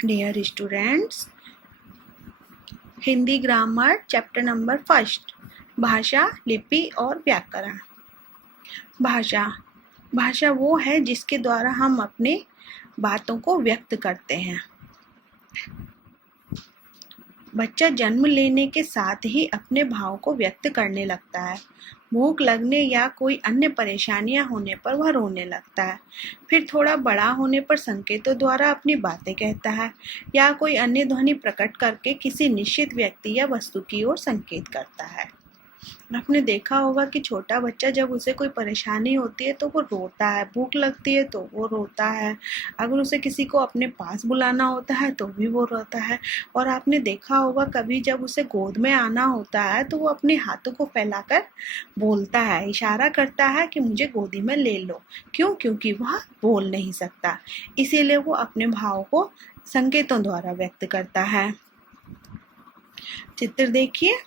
Dear students, Hindi grammar chapter number 1, भाषा, लिपि और व्याकरण। भाषा वो है जिसके द्वारा हम अपने बातों को व्यक्त करते हैं। बच्चा जन्म लेने के साथ ही अपने भाव को व्यक्त करने लगता है। भूख लगने या कोई अन्य परेशानियां होने पर वह रोने लगता है। फिर थोड़ा बड़ा होने पर संकेतों द्वारा अपनी बातें कहता है या कोई अन्य ध्वनि प्रकट करके किसी निश्चित व्यक्ति या वस्तु की ओर संकेत करता है। आपने देखा होगा कि छोटा बच्चा जब उसे कोई परेशानी होती है तो वो रोता है, भूख लगती है तो वो रोता है, अगर उसे किसी को अपने पास बुलाना होता है तो भी वो रोता है। और आपने देखा होगा कभी जब उसे गोद में आना होता है तो वो अपने हाथों को फैलाकर बोलता है, इशारा करता है कि मुझे गोदी में ले लो। क्यों? क्योंकि वह बोल नहीं सकता, इसीलिए वो अपने भाव को संकेतों द्वारा व्यक्त करता है। चित्र देखिए।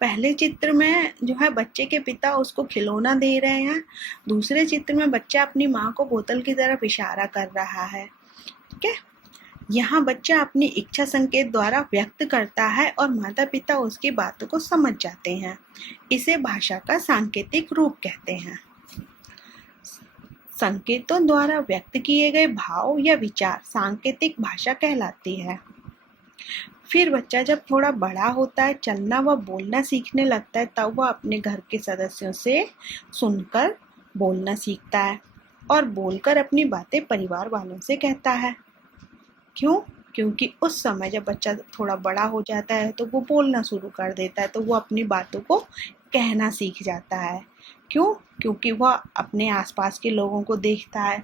पहले चित्र में जो है बच्चे के पिता उसको खिलौना दे रहे हैं। दूसरे चित्र में बच्चा अपनी माँ को बोतल की तरफ इशारा कर रहा है। ठीक है, यहाँ बच्चा अपनी इच्छा संकेत द्वारा व्यक्त करता है और माता पिता उसकी बातों को समझ जाते हैं। इसे भाषा का सांकेतिक रूप कहते हैं। संकेतों द्वारा व्यक्त किए गए भाव या विचार सांकेतिक भाषा कहलाती है। फिर बच्चा जब थोड़ा बड़ा होता है, चलना व बोलना सीखने लगता है, तब वह अपने घर के सदस्यों से सुनकर बोलना सीखता है और बोलकर अपनी बातें परिवार वालों से कहता है। क्यों? क्योंकि उस समय जब बच्चा थोड़ा बड़ा हो जाता है तो वो बोलना शुरू कर देता है, तो वो अपनी बातों को कहना सीख जाता है। क्यों? क्योंकि वह अपने आसपास के लोगों को देखता है,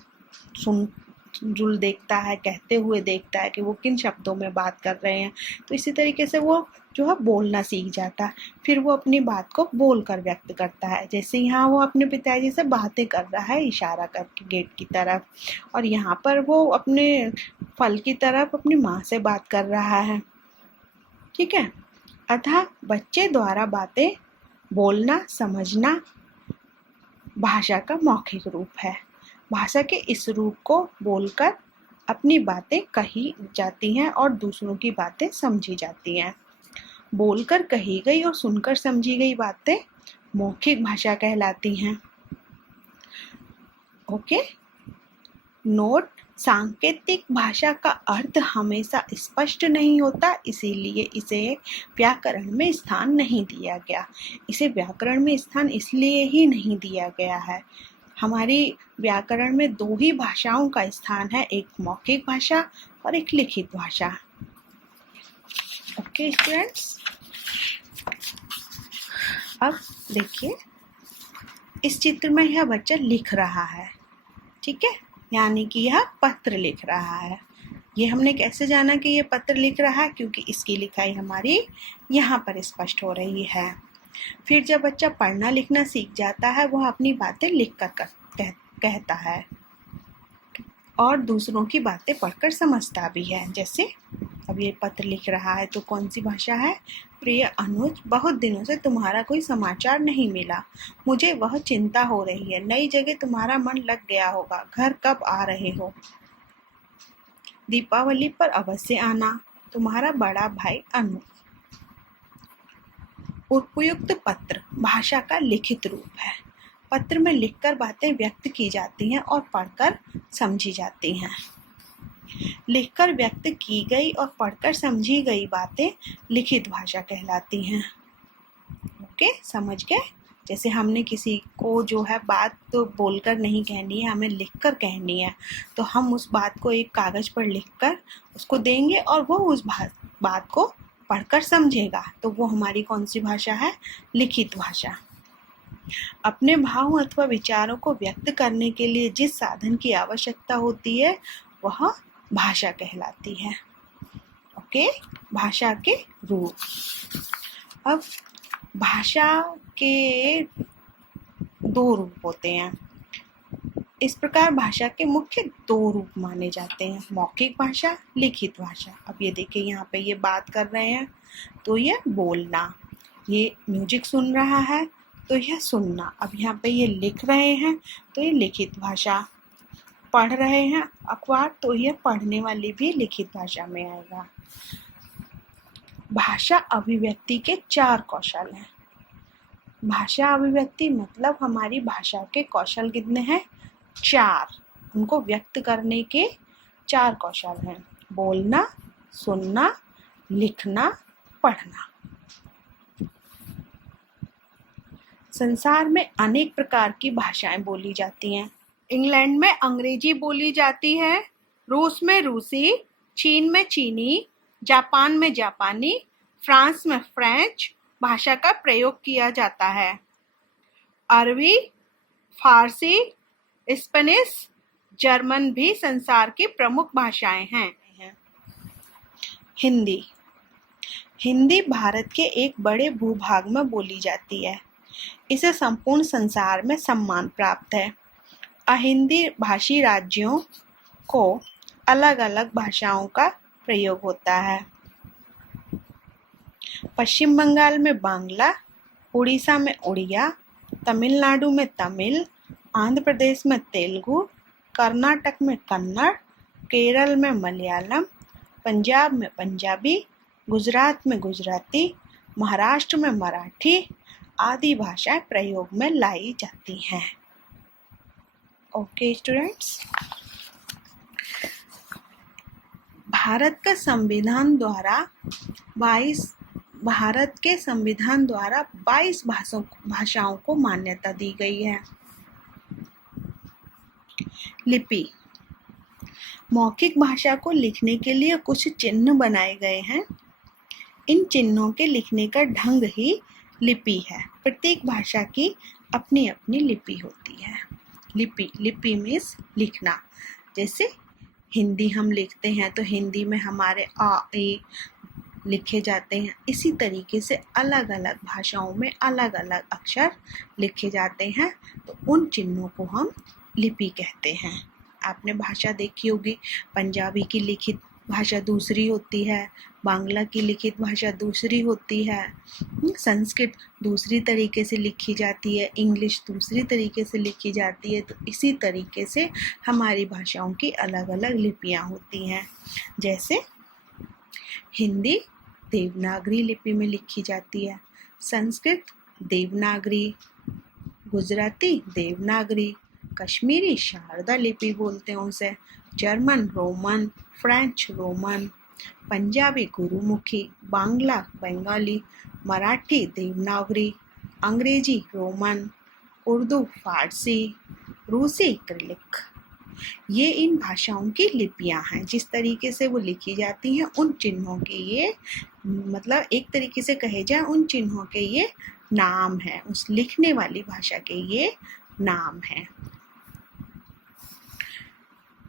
जुल देखता है, कहते हुए देखता है कि वो किन शब्दों में बात कर रहे हैं। तो इसी तरीके से वो जो है बोलना सीख जाता है। फिर वो अपनी बात को बोलकर व्यक्त करता है। जैसे यहाँ वो अपने पिताजी से बातें कर रहा है इशारा करके गेट की तरफ, और यहाँ पर वो अपने फल की तरफ अपनी माँ से बात कर रहा है। ठीक है, अतः बच्चे द्वारा बातें बोलना समझना भाषा का मौखिक रूप है। भाषा के इस रूप को बोलकर अपनी बातें कही जाती हैं और दूसरों की बातें समझी जाती हैं। बोलकर कही गई और सुनकर समझी गई बातें मौखिक भाषा कहलाती हैं। ओके, नोट, सांकेतिक भाषा का अर्थ हमेशा स्पष्ट नहीं होता, इसीलिए इसे व्याकरण में स्थान नहीं दिया गया। इसे व्याकरण में स्थान इसलिए ही नहीं दिया गया है, हमारी व्याकरण में 2 ही भाषाओं का स्थान है, एक मौखिक भाषा और एक लिखित भाषा। ओके स्टूडेंट्स, अब देखिए इस चित्र में यह बच्चा लिख रहा है। ठीक है, यानी कि यह पत्र लिख रहा है। ये हमने कैसे जाना कि ये पत्र लिख रहा है? क्योंकि इसकी लिखाई हमारी यहाँ पर स्पष्ट हो रही है। फिर जब बच्चा पढ़ना लिखना सीख जाता है, वह अपनी बातें लिख कर कहता है और दूसरों की बातें पढ़कर समझता भी है। जैसे अब ये पत्र लिख रहा है तो कौन सी भाषा है? प्रिय अनुज, बहुत दिनों से तुम्हारा कोई समाचार नहीं मिला, मुझे वह चिंता हो रही है। नई जगह तुम्हारा मन लग गया होगा, घर कब आ रहे हो? दीपावली पर अवश्य आना, तुम्हारा बड़ा भाई अनु। उपयुक्त पत्र भाषा का लिखित रूप है। पत्र में लिखकर बातें व्यक्त की जाती हैं और पढ़कर समझी जाती हैं। लिखकर व्यक्त की गई और पढ़कर समझी गई बातें लिखित भाषा कहलाती हैं। ओके, समझ गए? जैसे हमने किसी को जो है बात तो बोलकर नहीं कहनी है, हमें लिखकर कहनी है, तो हम उस बात को एक कागज पर लिखकर उसको देंगे और वो उस बात को पढ़कर समझेगा, तो वो हमारी कौन सी भाषा है? लिखित भाषा। अपने भाव अथवा विचारों को व्यक्त करने के लिए जिस साधन की आवश्यकता होती है वह भाषा कहलाती है। ओके, भाषा के रूप। अब भाषा के 2 रूप होते हैं। इस प्रकार भाषा के मुख्य 2 रूप माने जाते हैं, मौखिक भाषा, लिखित भाषा। अब ये देखिए यहाँ पे ये बात कर रहे हैं तो ये बोलना, ये म्यूजिक सुन रहा है तो यह सुनना। अब यहाँ पे ये लिख रहे हैं तो ये लिखित भाषा। पढ़ रहे हैं अखबार तो यह पढ़ने वाली भी लिखित भाषा में आएगा। भाषा अभिव्यक्ति के 4 कौशल हैं। भाषा अभिव्यक्ति मतलब हमारी भाषा के कौशल कितने हैं? 4। उनको व्यक्त करने के 4 कौशल हैं। बोलना, सुनना, लिखना, पढ़ना। संसार में अनेक प्रकार की भाषाएं बोली जाती हैं। इंग्लैंड में अंग्रेजी बोली जाती है, रूस में रूसी, चीन में चीनी, जापान में जापानी, फ्रांस में फ्रेंच भाषा का प्रयोग किया जाता है। अरबी, फारसी, स्पेनिश, जर्मन भी संसार की प्रमुख भाषाएं हैं। हिंदी। हिंदी भारत के एक बड़े भूभाग में बोली जाती है। इसे संपूर्ण संसार में सम्मान प्राप्त है। अहिंदी भाषी राज्यों को अलग अलग भाषाओं का प्रयोग होता है। पश्चिम बंगाल में बांग्ला, उड़ीसा में उड़िया, तमिलनाडु में तमिल, आंध्र प्रदेश में तेलुगु, कर्नाटक में कन्नड़, केरल में मलयालम, पंजाब में पंजाबी, गुजरात में गुजराती, महाराष्ट्र में मराठी आदि भाषाएं प्रयोग में लाई जाती हैं। ओके स्टूडेंट्स, भारत के संविधान द्वारा 22 भाषाओं को मान्यता दी गई है। लिपि। मौखिक भाषा को लिखने के लिए कुछ चिन्ह बनाए गए हैं। इन चिन्हों के लिखने का ढंग ही लिपि है। प्रत्येक भाषा की अपनी अपनी लिपि होती है। लिपि मीन्स लिखना। जैसे हिंदी हम लिखते हैं तो हिंदी में हमारे आ ए लिखे जाते हैं। इसी तरीके से अलग अलग भाषाओं में अलग अलग अक्षर लिखे जाते हैं, तो उन चिन्हों को हम लिपि कहते हैं। आपने भाषा देखी होगी, पंजाबी की लिखित भाषा दूसरी होती है, बांग्ला की लिखित भाषा दूसरी होती है, संस्कृत दूसरी तरीके से लिखी जाती है, इंग्लिश दूसरी तरीके से लिखी जाती है। तो इसी तरीके से हमारी भाषाओं की अलग अलग लिपियां होती हैं। जैसे हिंदी देवनागरी लिपि में लिखी जाती है, संस्कृत देवनागरी, गुजराती देवनागरी, कश्मीरी शारदा लिपि बोलते हैं उसे, German Roman, French Roman, Punjabi Gurmukhi, Bangla Bengali, Marathi Devanagari, अंग्रेजी रोमन, उर्दू फारसी, रूसी क्रिलिक। ये इन भाषाओं की लिपियां हैं। जिस तरीके से वो लिखी जाती हैं उन चिन्हों के ये मतलब एक तरीके से कहे जाए उन चिन्हों के ये नाम है, उस लिखने वाली भाषा के ये नाम है।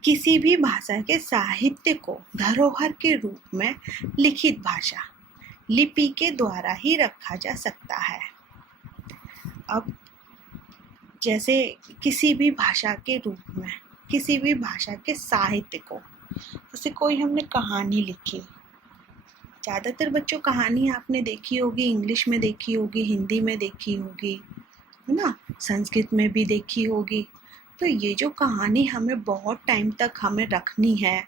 किसी भी भाषा के साहित्य को धरोहर के रूप में लिखित भाषा लिपि के द्वारा ही रखा जा सकता है। अब जैसे किसी भी भाषा के रूप में किसी भी भाषा के साहित्य को, जैसे कोई हमने कहानी लिखी, ज़्यादातर बच्चों कहानी आपने देखी होगी, इंग्लिश में देखी होगी, हिंदी में देखी होगी, है ना, संस्कृत में भी देखी होगी। तो ये जो कहानी हमें बहुत टाइम तक हमें रखनी है,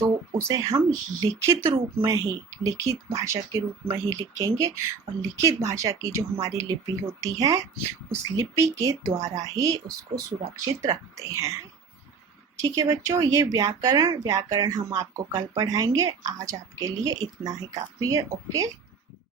तो उसे हम लिखित रूप में ही, लिखित भाषा के रूप में ही लिखेंगे। और लिखित भाषा की जो हमारी लिपि होती है, उस लिपि के द्वारा ही उसको सुरक्षित रखते हैं। ठीक है बच्चों, ये व्याकरण हम आपको कल पढ़ाएंगे। आज आपके लिए इतना ही काफ़ी है। ओके।